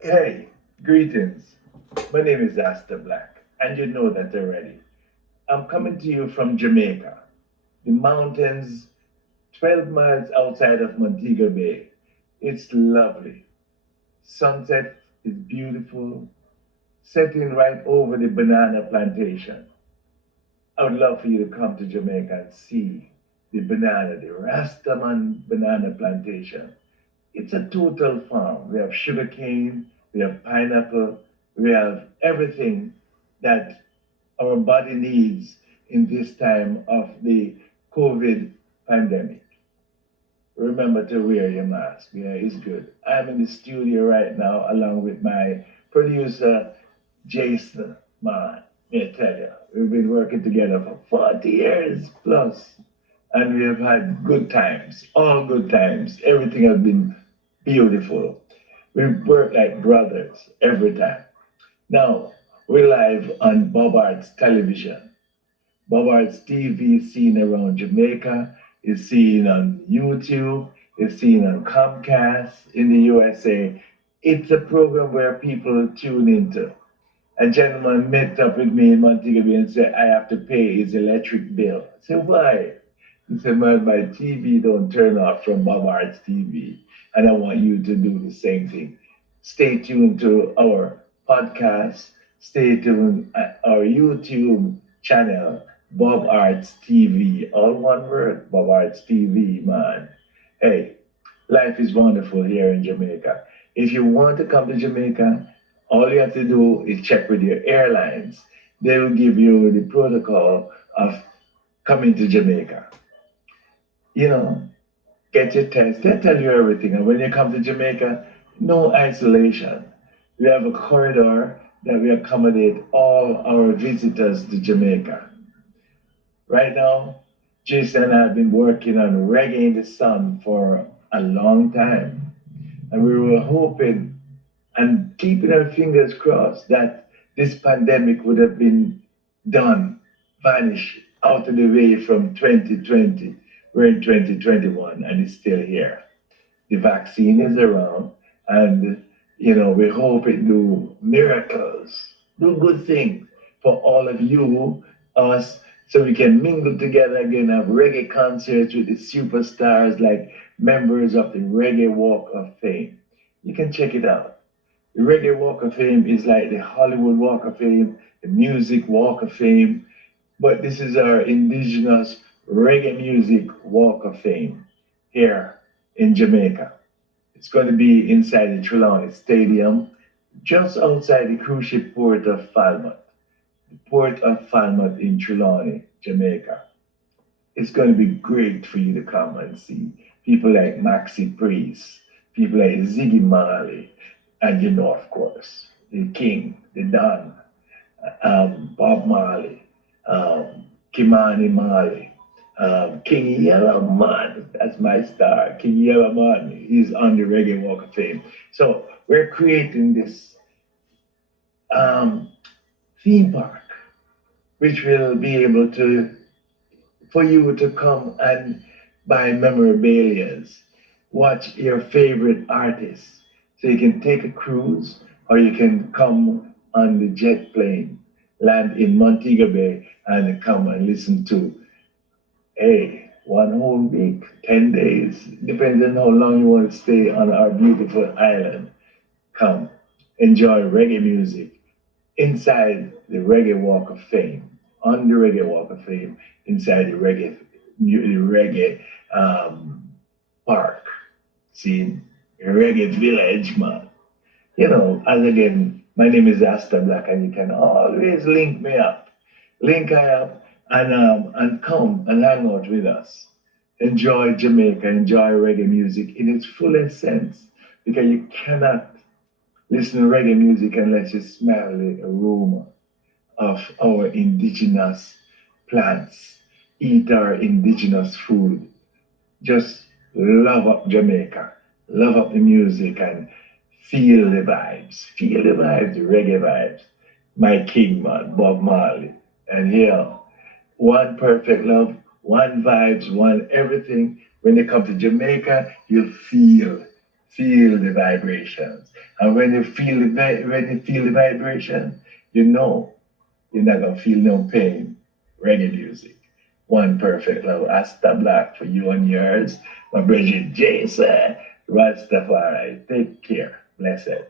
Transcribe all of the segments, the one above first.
Hey, greetings. My name is Astor Black, and you know that already. I'm coming to you from Jamaica, the mountains 12 miles outside of Montego Bay. It's lovely. Sunset is beautiful, setting right over the banana plantation. I would love for you to come to Jamaica and see the Rastaman banana plantation. It's a total farm. We have sugarcane, we have pineapple, we have everything that our body needs in this time of the COVID pandemic. Remember to wear your mask. Yeah, it's good. I'm in the studio right now along with my producer, Jason. Man, I tell you, we've been working together for 40 years plus, and we have had good times, all good times. Everything has been beautiful. We work like brothers every time. Now, we're live on Bob Arts Television. Bob Arts TV is seen around Jamaica, is seen on YouTube, is seen on Comcast in the USA. It's a program where people tune into. A gentleman met up with me in Montego Bay and said, I have to pay his electric bill. I said, why? He said, man, my TV don't turn off from Bob Arts TV. And I want you to do the same thing. Stay tuned to our podcast. Stay tuned at our YouTube channel, Bob Arts TV. All one word, Bob Arts TV, man. Hey, life is wonderful here in Jamaica. If you want to come to Jamaica, all you have to do is check with your airlines. They will give you the protocol of coming to Jamaica. You know, get your test. They tell you everything. And when you come to Jamaica, no isolation. We have a corridor that we accommodate all our visitors to Jamaica. Right now, Jason and I have been working on Reggae in the Sun for a long time. And we were hoping and keeping our fingers crossed that this pandemic would have been done, vanished out of the way from 2020. We're in 2021 and it's still here. The vaccine is around, and we hope it do miracles, do good things for all of you, us, so we can mingle together again, have reggae concerts with the superstars like members of the Reggae Walk of Fame. You can check it out. The Reggae Walk of Fame is like the Hollywood Walk of Fame, the Music Walk of Fame, but this is our indigenous reggae music walk of fame here in Jamaica. It's going to be inside the Trelawney Stadium, just outside the cruise ship port of Falmouth, the port of Falmouth in Trelawney, Jamaica. It's going to be great for you to come and see people like Maxi Priest, people like Ziggy Marley, and of course, the King, the Don, Bob Marley, Kimani Marley, King Yellow Man, that's my star. King Yellow Man, he's on the Reggae Walk of Fame. So we're creating this um, theme park, which will be able to, for you to come and buy memorabilia, watch your favorite artists. So you can take a cruise or you can come on the jet plane, land in Montego Bay and come and listen to, hey, one whole week, 10 days, depends on how long you want to stay on our beautiful island. Come, enjoy reggae music inside the Reggae Walk of Fame, on the Reggae Walk of Fame, inside the reggae park. See, reggae village, man. As again, my name is Asta Black, and you can always link me up. Link I up and come and hang out with us. Enjoy Jamaica, enjoy reggae music in its fullest sense, because you cannot listen to reggae music unless you smell the aroma of our indigenous plants, eat our indigenous food. Just love up Jamaica, love up the music, and feel the vibes. Feel the vibes, the reggae vibes. My king, man, Bob Marley. And here, one perfect love, one vibes, one everything. When you come to Jamaica, you'll feel feel the vibrations. And when you feel when you feel the vibration, you know you're not gonna feel no pain. Reggae music. One perfect love. Asta Black for you and yours. My Bridget Jason. Rastafari. Take care. Blessed.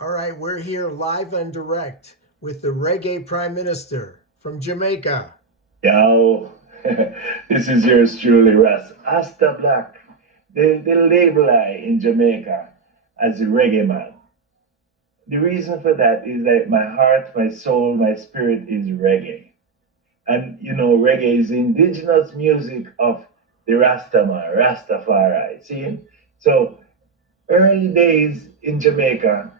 All right, we're here live and direct with the Reggae Prime Minister from Jamaica. Yo, this is yours truly, Ras Astor Black, the label I in Jamaica as a reggae man. The reason for that is that my heart, my soul, my spirit is reggae. And you know, reggae is indigenous music of the Rastaman, Rastafari. See? So early days in Jamaica,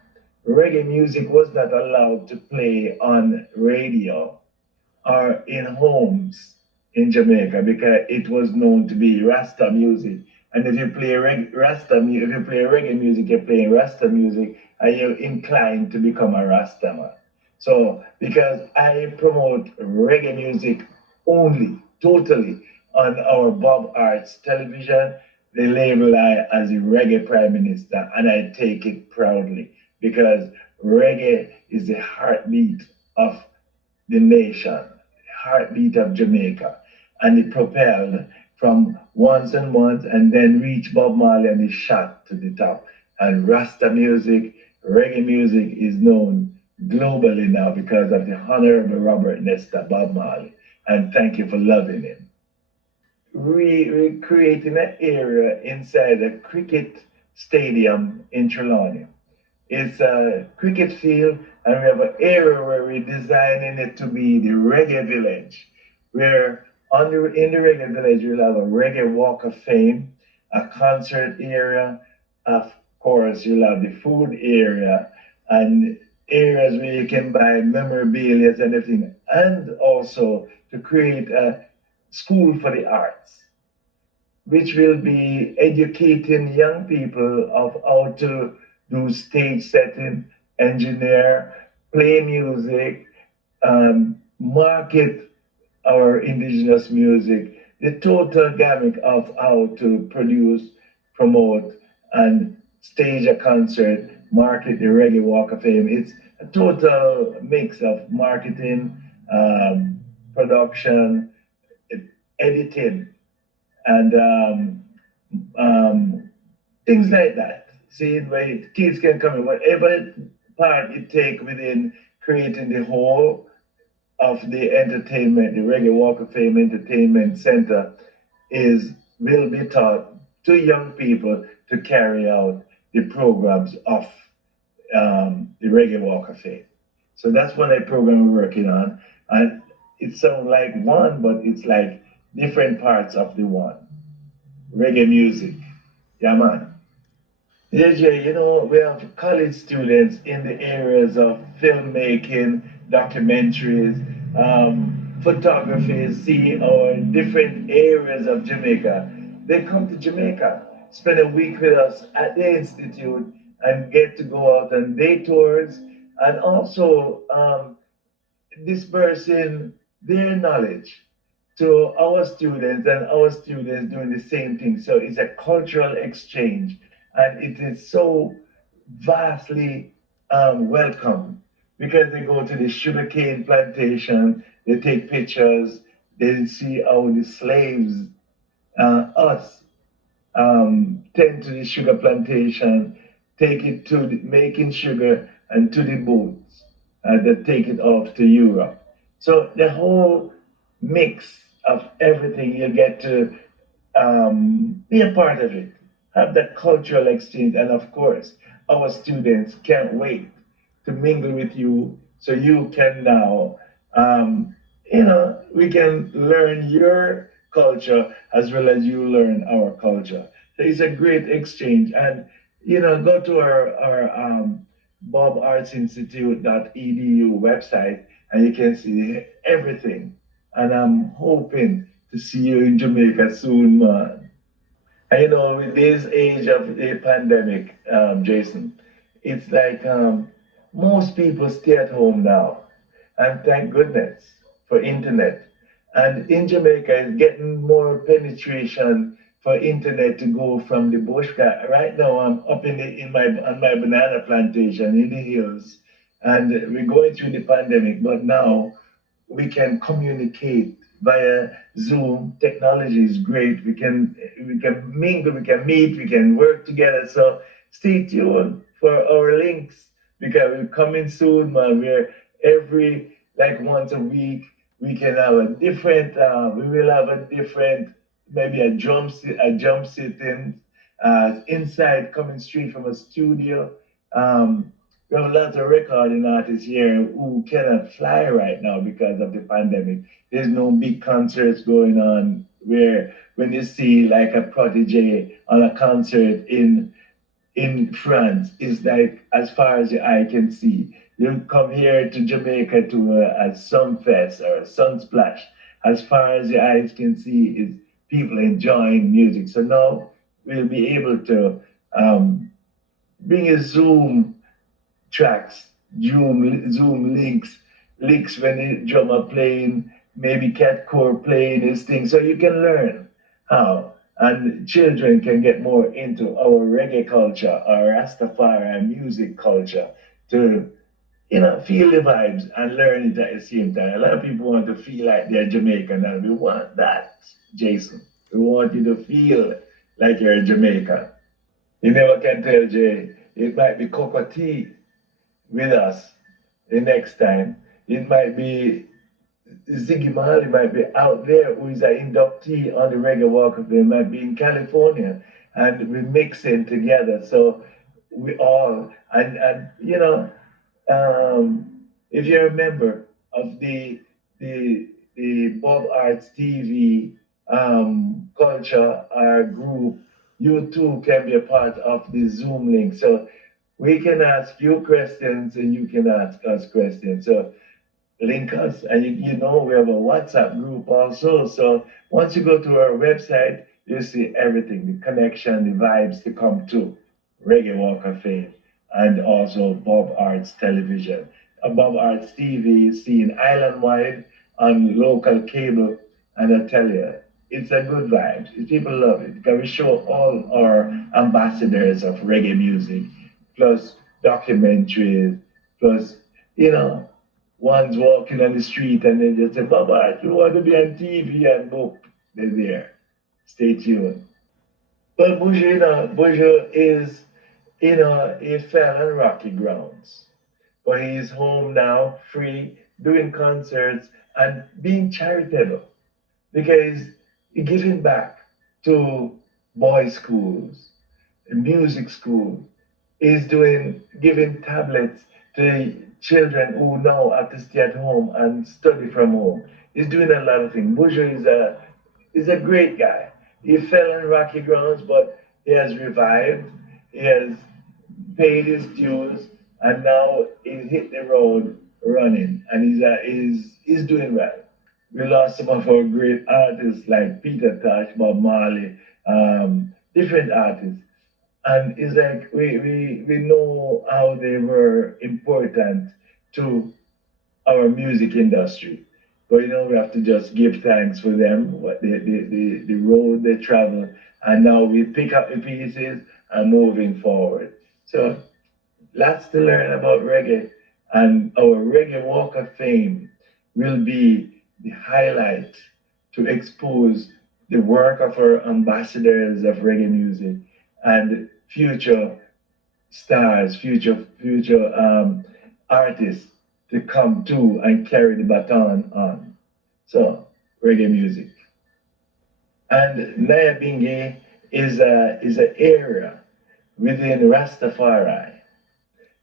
reggae music was not allowed to play on radio or in homes in Jamaica because it was known to be Rasta music. And if you play if you play reggae music, you're playing Rasta music, and you're inclined to become a Rasta man. So because I promote reggae music only, totally on our Bob Arts television, they label I as a reggae prime minister, and I take it proudly because reggae is the heartbeat of the nation, heartbeat of Jamaica, and it propelled from once and once and then reached Bob Marley and it shot to the top. And Rasta music, reggae music is known globally now because of the Honorable Robert Nesta Bob Marley. And thank you for loving him. We're creating an area inside a cricket stadium in Trelawney. It's a cricket field, and we have an area where we're designing it to be the reggae village, where in the reggae village we'll have a reggae walk of fame, a concert area, of course you'll have the food area, and areas where you can buy memorabilia and everything, and also to create a school for the arts, which will be educating young people of how to do stage setting, engineer, play music, market our indigenous music, the total gamut of how to produce, promote, and stage a concert, market the Reggae Walk of Fame. It's a total mix of marketing, production, editing, and things like that. See, where kids can come in, whatever part it take within creating the whole of the entertainment, the Reggae Walk of Fame Entertainment Center will be taught to young people to carry out the programs of the Reggae Walk of Fame. So that's what a program we're working on. And it sounds like one, but it's like different parts of the one. Reggae music. Yeah, man. Yeah, Jay, you know, we have college students in the areas of filmmaking, documentaries, photography, see our different areas of Jamaica. They come to Jamaica, spend a week with us at the Institute, and get to go out on day tours and also dispersing their knowledge to our students and our students doing the same thing. So it's a cultural exchange and it is so vastly welcome because they go to the sugarcane plantation, they take pictures, they see how the slaves, us, tend to the sugar plantation, take it to making sugar and to the boats that take it off to Europe. So the whole mix of everything, you get to be a part of it, have that cultural exchange, and of course, our students can't wait to mingle with you so you can now, we can learn your culture as well as you learn our culture. So it's a great exchange. And, go to our bobartsinstitute.edu website and you can see everything. And I'm hoping to see you in Jamaica soon, man. And with this age of the pandemic, Jason, it's like most people stay at home now. And thank goodness for internet. And in Jamaica, it's getting more penetration for internet to go from the bush. Right now, I'm up in my on my banana plantation in the hills, and we're going through the pandemic. But now we can communicate via Zoom. Technology is great. We can mingle, we can meet, we can work together. So stay tuned for our links because we're coming soon, man. We're every like once a week. We can have a different. We will have a different, maybe a jump sitting, inside coming straight from a studio. We have lots of recording artists here who cannot fly right now because of the pandemic. There's no big concerts going on where when you see like a protege on a concert in France is like as far as your eye can see. You come here to Jamaica to a Sunfest or a Sunsplash. As far as your eyes can see is people enjoying music. So now we'll be able to bring a Zoom tracks, Zoom links when the drummer playing, maybe Cat Core playing his thing, so you can learn how. And children can get more into our reggae culture, our Rastafari music culture, to feel the vibes and learn it at the same time. A lot of people want to feel like they're Jamaican, and we want that, Jason. We want you to feel like you're a Jamaican. You never can tell, Jay. It might be cocoa tea with us the next time. It might be Ziggy Marley might be out there who is an inductee on the Reggae Walk of Fame, might be in California, and we mixing together. So we all if you're a member of the Bob Arts TV culture or group, you too can be a part of the Zoom link. So we can ask you questions and you can ask us questions. So link us. And we have a WhatsApp group also. So once you go to our website, you see everything, the connection, the vibes to come to Reggae Walk of Fame and also Bob Arts Television. Bob Arts TV is seen island-wide on local cable. And I tell you, it's a good vibe. People love it because we show all our ambassadors of reggae music, plus documentaries, plus, one's walking on the street and they just say, Baba, you want to be on TV, and boom, they're there. Stay tuned. But Buju is, he fell on rocky grounds. But he's home now, free, doing concerts and being charitable because he's giving back to boys' schools, music school. He's giving tablets to children who now have to stay at home and study from home. He's doing a lot of things. Buju is a great guy. He fell on rocky grounds, but he has revived. He has paid his dues, and now he's hit the road running, and he's doing well. We lost some of our great artists like Peter Tosh, Bob Marley, different artists. And it's like we know how they were important to our music industry. But we have to just give thanks for them, what the road they travel, and now we pick up the pieces and moving forward. So lots to learn about reggae, and our Reggae Walk of Fame will be the highlight to expose the work of our ambassadors of reggae music and future stars, future artists to come to and carry the baton on. So reggae music. And Nyabingi is an area within Rastafari.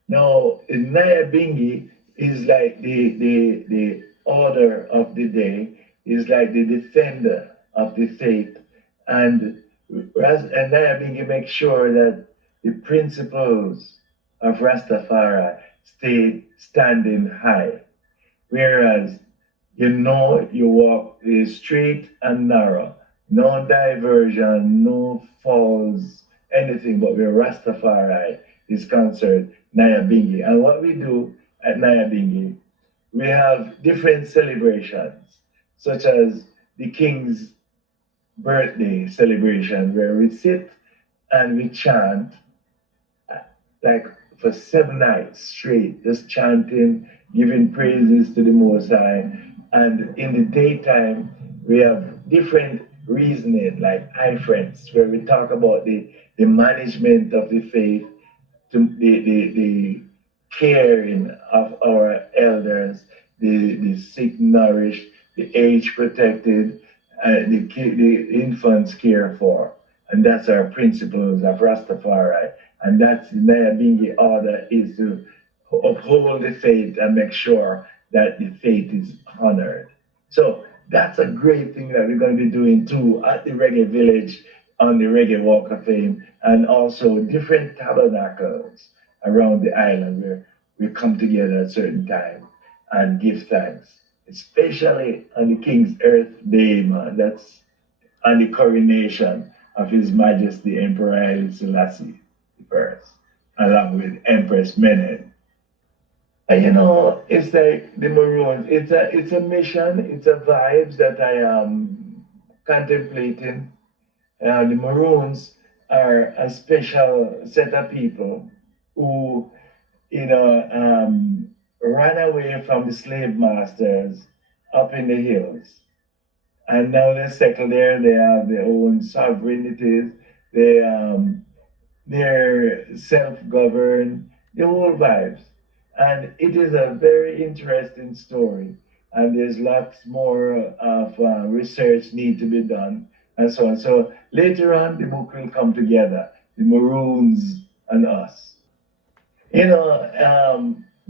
Now, Nyabingi is like the order of the day, is like the defender of the faith, and Nyabingi makes sure that the principles of Rastafari stay standing high. Whereas, you walk straight and narrow, no diversion, no falls, anything but where Rastafari is concerned, Nyabingi. And what we do at Nyabingi, we have different celebrations, such as the King's birthday celebration where we sit and we chant like for 7 nights straight, just chanting, giving praises to the Most High. And in the daytime, we have different reasoning, like I Friends, where we talk about the management of the faith, the caring of our elders, the sick nourished, the age protected, the infants cared for. And that's our principles of Rastafari. And that's the Nyabingi order is to uphold the faith and make sure that the faith is honored. So that's a great thing that we're going to be doing too at the Reggae Village on the Reggae Walk of Fame, and also different tabernacles around the island where we come together at certain time and give thanks, especially on the King's Earth Day, man. That's on the coronation of His Majesty Emperor Haile Selassie I, along with Empress Menen. And it's like the Maroons. It's a mission. It's a vibes that I am contemplating. The Maroons are a special set of people who, ran away from the slave masters up in the hills. And now they settle there. They have their own sovereignties. They're self-governed. The whole vibes. And it is a very interesting story. And there's lots more of research need to be done and so on. So later on, the book will come together, the Maroons and us.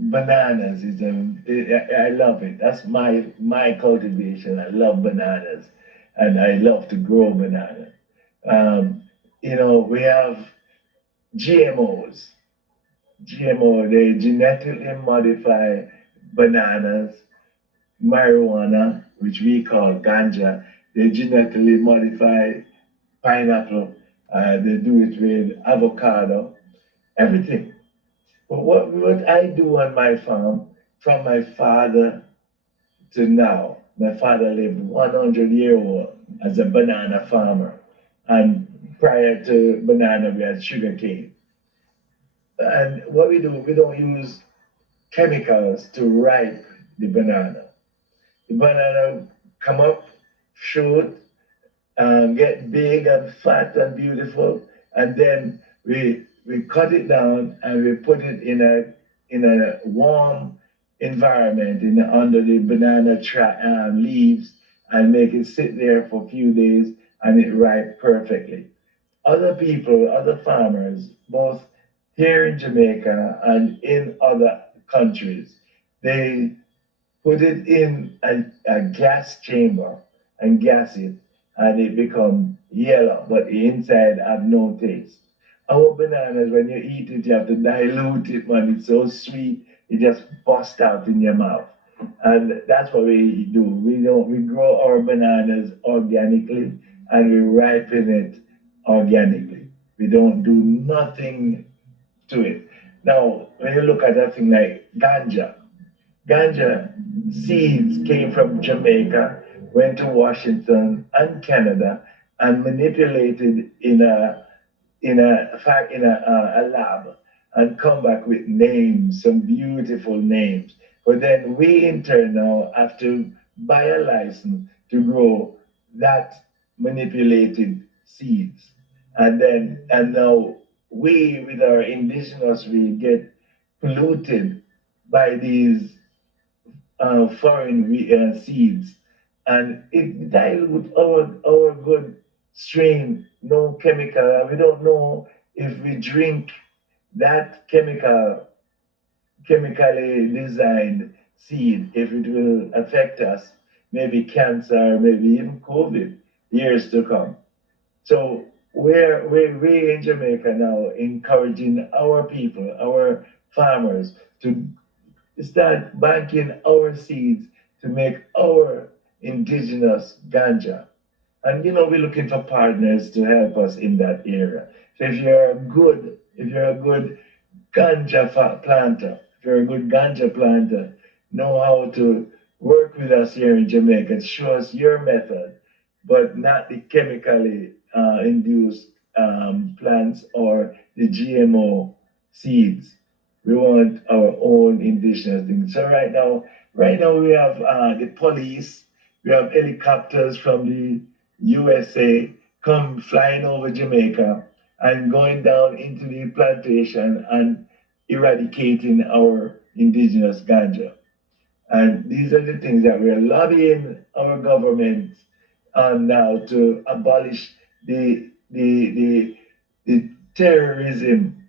Bananas is I love it. That's my cultivation. I love bananas, and I love to grow bananas. We have GMOs. GMO, they genetically modify bananas, marijuana, which we call ganja. They genetically modify pineapple. They do it with avocado, everything. But what I do on my farm, from my father to now, my father lived 100-year old as a banana farmer. And prior to banana, we had sugarcane. And what we do, we don't use chemicals to ripe the banana. The banana come up, shoot, get big and fat and beautiful, and then we cut it down and we put it in a warm environment under the banana leaves and make it sit there for a few days and it ripe perfectly. Other people, other farmers, both here in Jamaica and in other countries, they put it in a gas chamber and gas it, and it become yellow, but the inside have no taste. Our bananas, when you eat it, you have to dilute it, man. It's so sweet, it just busts out in your mouth. And that's what we do. We grow our bananas organically and we ripen it organically. We don't do nothing to it. Now, when you look at that thing like ganja seeds came from Jamaica, went to Washington and Canada, and manipulated in a lab, and come back with names, some beautiful names. But then we in turn now have to buy a license to grow that manipulated seeds. And now we with our indigenous we get polluted by these foreign seeds, and it dilutes our good strain, no chemical. We don't know if we drink that chemically designed seed, if it will affect us, maybe cancer, maybe even COVID, years to come. So we in Jamaica now encouraging our people, our farmers, to start banking our seeds to make our indigenous ganja. And we're looking for partners to help us in that area. So if you're a good ganja planter, know how to work with us here in Jamaica. Show us your method but not the chemically induced plants or the GMO seeds. We want our own indigenous things. So right now we have the police, we have helicopters from the USA come flying over Jamaica and going down into the plantation and eradicating our indigenous ganja. And these are the things that we are lobbying our government on now to abolish the terrorism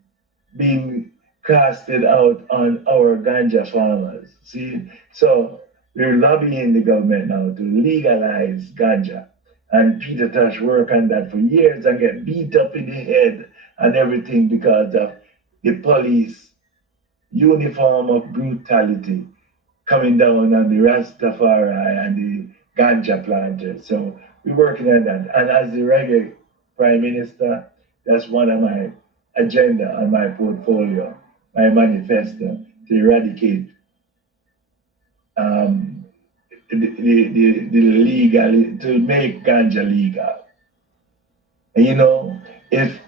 being casted out on our ganja farmers. See, so we're lobbying the government now to legalize ganja. And Peter Tosh worked on that for years and get beat up in the head and everything because of the police uniform of brutality coming down on the Rastafari and the ganja planters. So we're working on that. And as the reggae prime minister, that's one of my agenda on my portfolio, my manifesto to eradicate the legal, to make ganja legal. And you know, if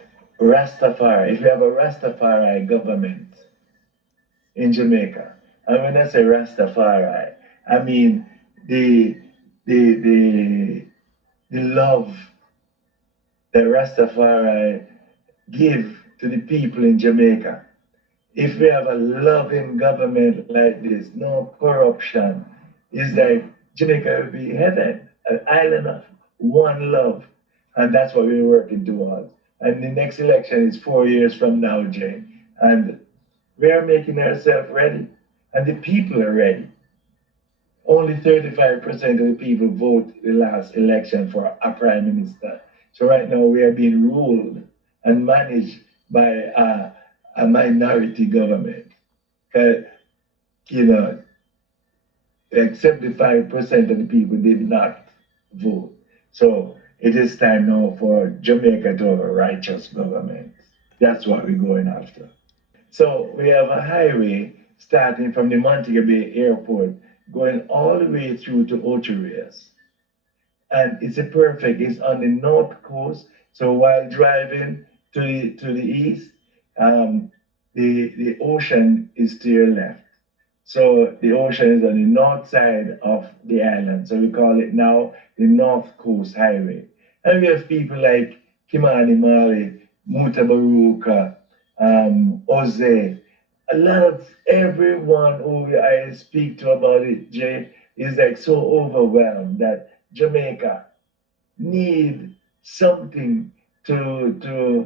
if we have a Rastafari government in Jamaica, and when I say Rastafari, I mean the the the the love that Rastafari give to the people in Jamaica. If we have a loving government like this, no corruption, it's like Jamaica will be heaven, an island of one love. And that's what we're working towards. And the next election is 4 years from now, Jay. And we are making ourselves ready. And the people are ready. Only 35% of the people vote the last election for a prime minister. So right now we are being ruled and managed by a minority government. You know, like 75% of the people did not vote. So it is time now for Jamaica to have a righteous government. That's what we're going after. So we have a highway starting from the Montego Bay Airport going all the way through to Ocho Rios. And it's it's on the north coast. So while driving to the east, the ocean is to your left. So the ocean is on the north side of the island. So we call it now the North Coast Highway. And we have people like Kimani Mali, Mutabaruka, Oze. A lot of everyone who I speak to about it, Jay, is like so overwhelmed that Jamaica need something to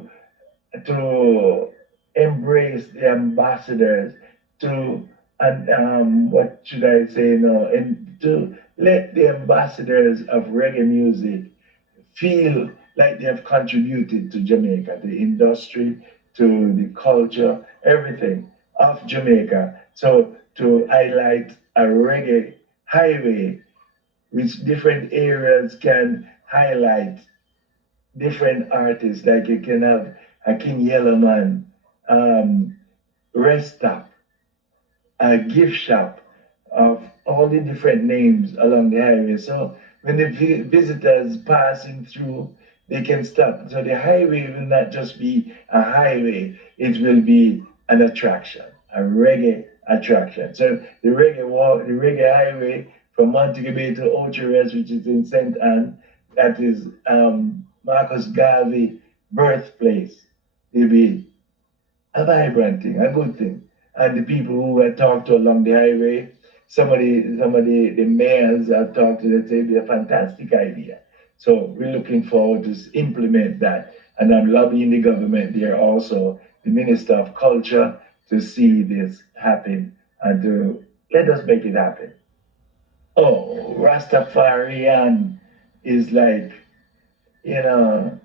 embrace the ambassadors, to and what should I say now, and to let the ambassadors of reggae music feel like they have contributed to Jamaica, the industry, to the culture, everything of Jamaica. So to highlight a reggae highway, which different areas can highlight different artists, like you can have a King Yellowman, Rest Stop, a gift shop of all the different names along the highway. So when the visitors passing through, they can stop. So the highway will not just be a highway, it will be an attraction, a reggae attraction. So the reggae walk, the reggae highway from Montego Bay to Ocho Rios, which is in St. Anne, that is Marcus Garvey birthplace, will be a vibrant thing, a good thing. And the people who I talked to along the highway, some of the mayors I've talked to, they say it'd be a fantastic idea. So we're looking forward to implement that. And I'm lobbying the government there also, the Minister of Culture, to see this happen and to let us make it happen. Oh, Rastafarian is like, you know,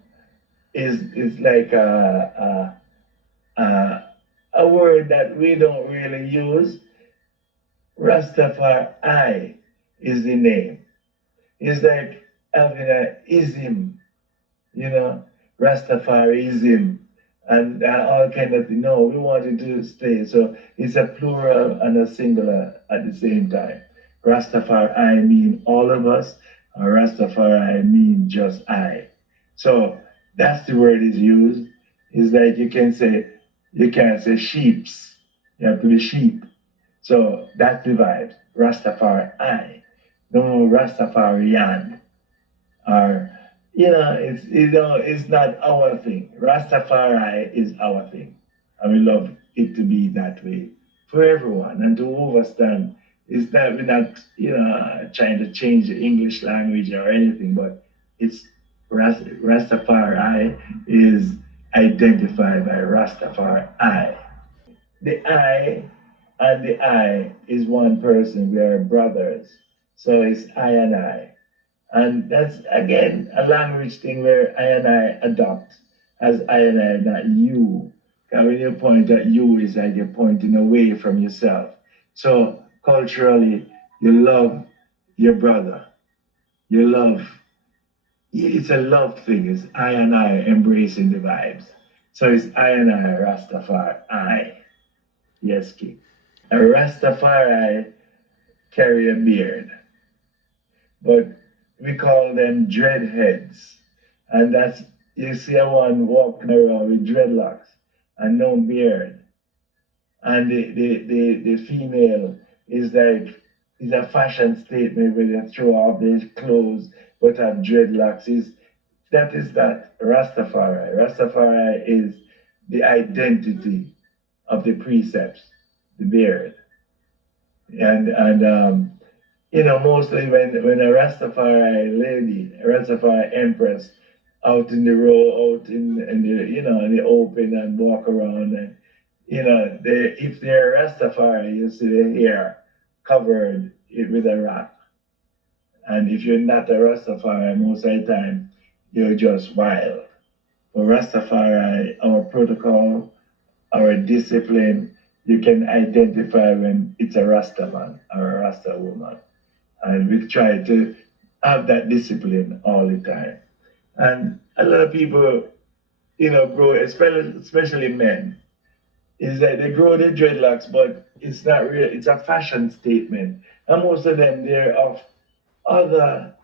is like a word that we don't really use. Rastafari is the name. It's like having an ism, you know, Rastafarism and all kind of thing. No, we want it to stay. So it's a plural and a singular at the same time. Rastafari mean all of us. Rastafari mean just I. So that's the word is used. Is like you can't say sheeps. You have to be sheep. So that's the vibe. Rastafari I. No Rastafarian. Or it's not our thing. Rastafari is our thing. And we love it to be that way for everyone and to understand is that we're not, trying to change the English language or anything, but it's Rastafari is identified by Rastafari. The I and the I is one person. We are brothers. So it's I and I. And that's again a language thing where I and I adopt as I and I, not you. And when you point at you, is like you're pointing away from yourself. So culturally, you love your brother. You love, it's a love thing. It's I and I embracing the vibes. So it's I and I, Rastafari, I. Yes, King. A Rastafari carry a beard, but we call them dreadheads. And that's, you see a one walking around with dreadlocks and no beard. And the female is like, is a fashion statement where they throw off their clothes but have dreadlocks. That is that Rastafari. Rastafari is the identity of the precepts, the beard. And mostly when a Rastafari lady, a Rastafari empress, out in the road, out in in the open and walk around, and if they're Rastafari, you see their hair covered with a wrap. And if you're not a Rastafari, most of the time you're just wild. For Rastafari, our protocol, our discipline, you can identify when it's a Rasta man or a Rasta woman. And we try to have that discipline all the time. And a lot of people, grow, especially men, is that they grow their dreadlocks, but it's not real. It's a fashion statement, and most of them they're of other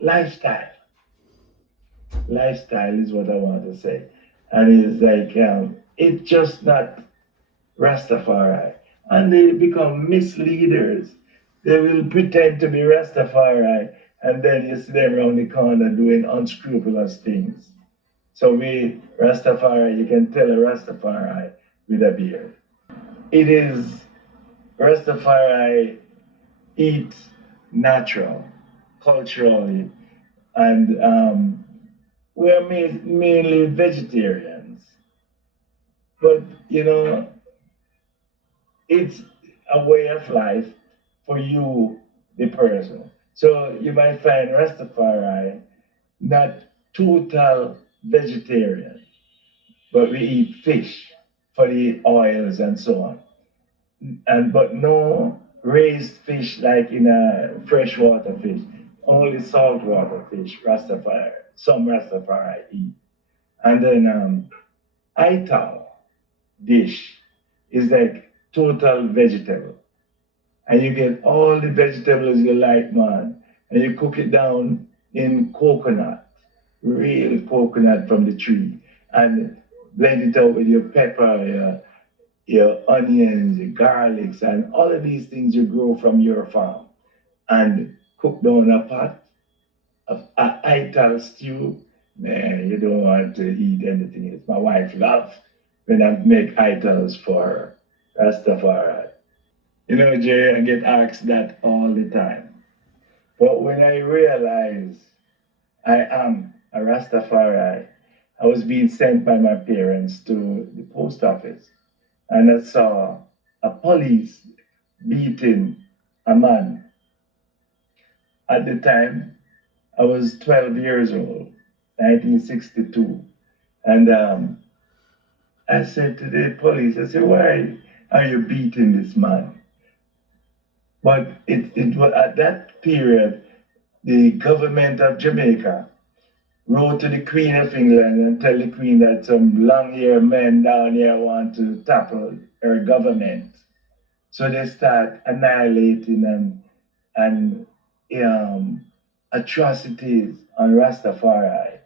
lifestyle. Lifestyle is what I want to say, and it's like it's just not Rastafari, and they become misleaders. They will pretend to be Rastafari, and then you see them around the corner doing unscrupulous things. So we, Rastafari, you can tell a Rastafari with a beard. It is Rastafari eat natural, culturally, and we're mainly vegetarians. But, it's a way of life for you, the person. So you might find Rastafari not total vegetarian, but we eat fish for the oils and so on. But no raised fish like in a freshwater fish, only saltwater fish, Rastafari, some Rastafari eat. And then ital dish is like total vegetable. And you get all the vegetables you like, man, and you cook it down in coconut, real coconut from the tree, and blend it out with your pepper, your onions, your garlics, and all of these things you grow from your farm, and cook down a pot of ital stew. Man, you don't want to eat anything else. My wife loves when I make itals for Rastafari. Jay, I get asked that all the time. But when I realize I am a Rastafari, I was being sent by my parents to the post office, and I saw a police beating a man. At the time, I was 12 years old, 1962. And I said to the police, I said, why are you beating this man? But it was at that period, the government of Jamaica wrote to the Queen of England and tell the Queen that some long-haired men down here want to topple her government. So they start annihilating and atrocities on Rastafari.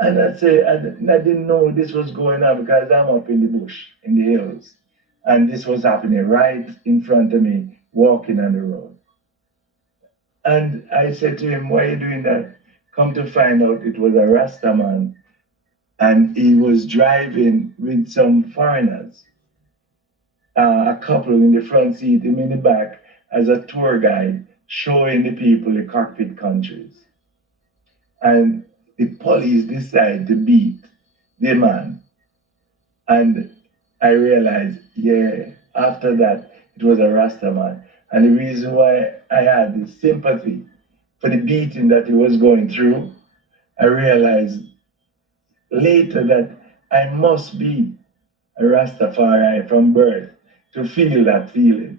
And I say, and I didn't know this was going on because I'm up in the bush, in the hills. And this was happening right in front of me, walking on the road. And I said to him, why are you doing that? Come to find out it was a Rasta man. And he was driving with some foreigners, a couple in the front seat, him in the back, as a tour guide, showing the people the cockpit countries. And the police decide to beat the man. And I realized, yeah, after that, it was a Rasta man. And the reason why I had this sympathy for the beating that he was going through, I realized later that I must be a Rastafari from birth to feel that feeling.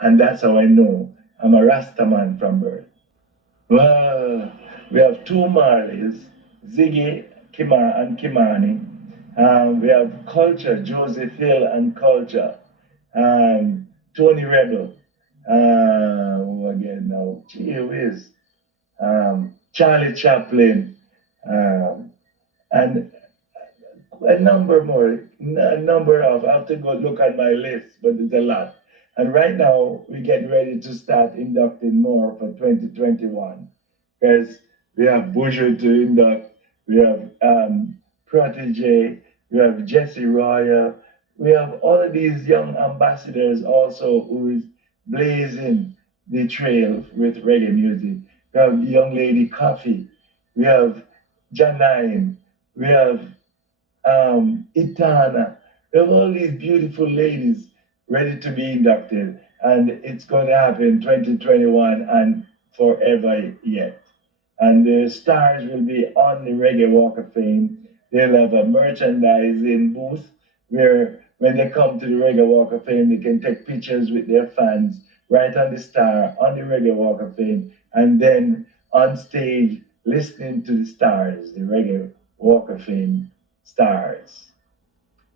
And that's how I know I'm a Rasta man from birth. Well, we have two Marleys, Ziggy and Kimani. We have Culture, Joseph Hill and Culture. Tony Rebel. Who again now? Gee whiz. Charlie Chaplin. And a number more, a number of, I have to go look at my list, but it's a lot. And right now, we're getting ready to start inducting more for 2021 because we have Bouger to induct, we have Protege, we have Jesse Royer, we have all of these young ambassadors also who is blazing the trail with reggae music. We have Young Lady Coffee, we have Janine, we have Itana. We have all these beautiful ladies ready to be inducted, and it's going to happen 2021 and forever yet. And the stars will be on the Reggae Walk of Fame. They'll have a merchandising booth where when they come to the Reggae Walk of Fame, they can take pictures with their fans right on the star on the Reggae Walk of Fame, and then on stage listening to the stars, the Reggae Walk of Fame stars.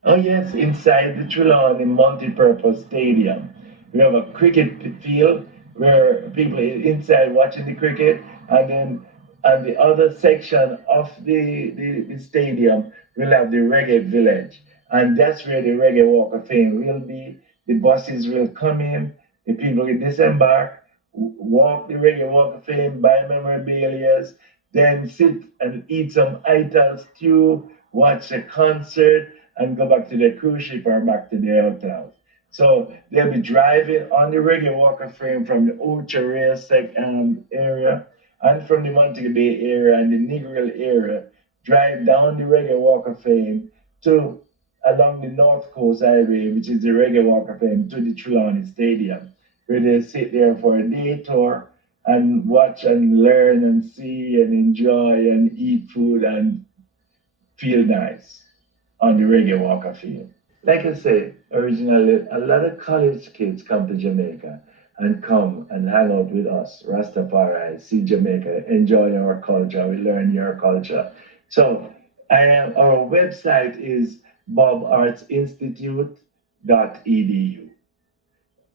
Oh yes, inside the Trelawney multi-purpose stadium. We have a cricket field where people are inside watching the cricket, and then on the other section of the stadium, we'll have the Reggae Village. And that's where the Reggae Walk of Fame will be. The buses will come in, the people will disembark, walk the Reggae Walk of Fame, buy memorabilia, then sit and eat some ital stew, watch a concert, and go back to their cruise ship or back to their hotels. So they'll be driving on the Reggae Walk of Fame from the Ultra Rail area and from the Montego Bay area and the Negril area, drive down the Reggae Walk of Fame to along the North Coast Highway, which is the Reggae Walk of Fame, to the Trelawney Stadium, where they sit there for a day tour and watch and learn and see and enjoy and eat food and feel nice on the Reggae Walk of Fame. Like I said, originally, a lot of college kids come to Jamaica and come and hang out with us, Rastafari, see Jamaica, enjoy our culture, we learn your culture. So our website is bobartsinstitute.edu.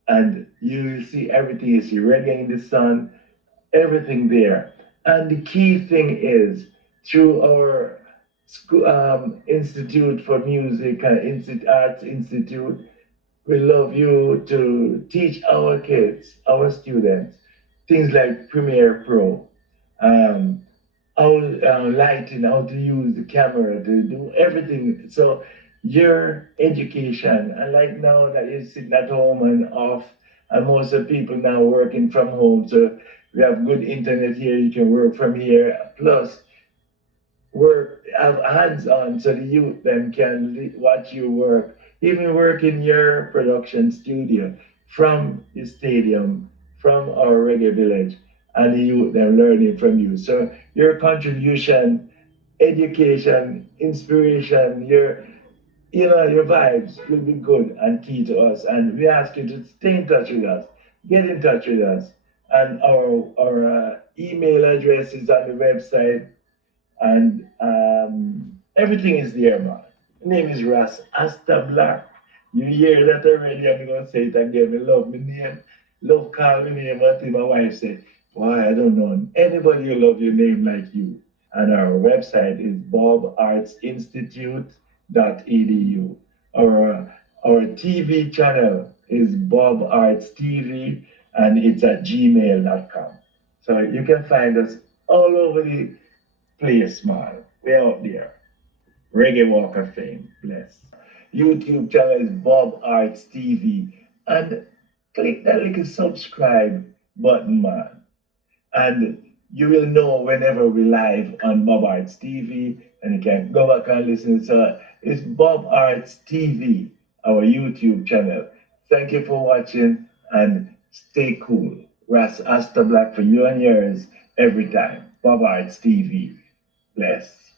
And you will see everything. You see Reggaeinthesun, everything there. And the key thing is through our school, Institute for Music and Arts Institute, we love you to teach our kids, our students, things like Premiere Pro, how lighting, how to use the camera, to do everything. So your education, and like now that you're sitting at home and off, and most of the people now working from home, so we have good internet here, you can work from here, plus work, have hands on so the youth then can watch you work, even work in your production studio from the stadium, from our Reggae Village, and the youth then learning from you. So your contribution, education, inspiration, your vibes will be good and key to us. And we ask you to stay in touch with us, get in touch with us. And our email address is on the website, and everything is there, man. My name is Ras Astor Black, You hear that already? I'm going to say it again. I love my name. Love call me name until my wife said, boy, I don't know anybody who love your name like you. And our website is bobartsinstitute.edu. Our TV channel is Bob Arts TV, and it's at gmail.com. So you can find us all over the place, man. We're out there. Reggae Walk of Fame. Bless. YouTube channel is Bob Arts TV. And click that little subscribe button, man. And you will know whenever we live on Bob Arts TV, and you can go back and listen. So it's Bob Arts TV, our YouTube channel. Thank you for watching, and stay cool. Ras Astor Black for you and yours every time. Bob Arts TV. Bless.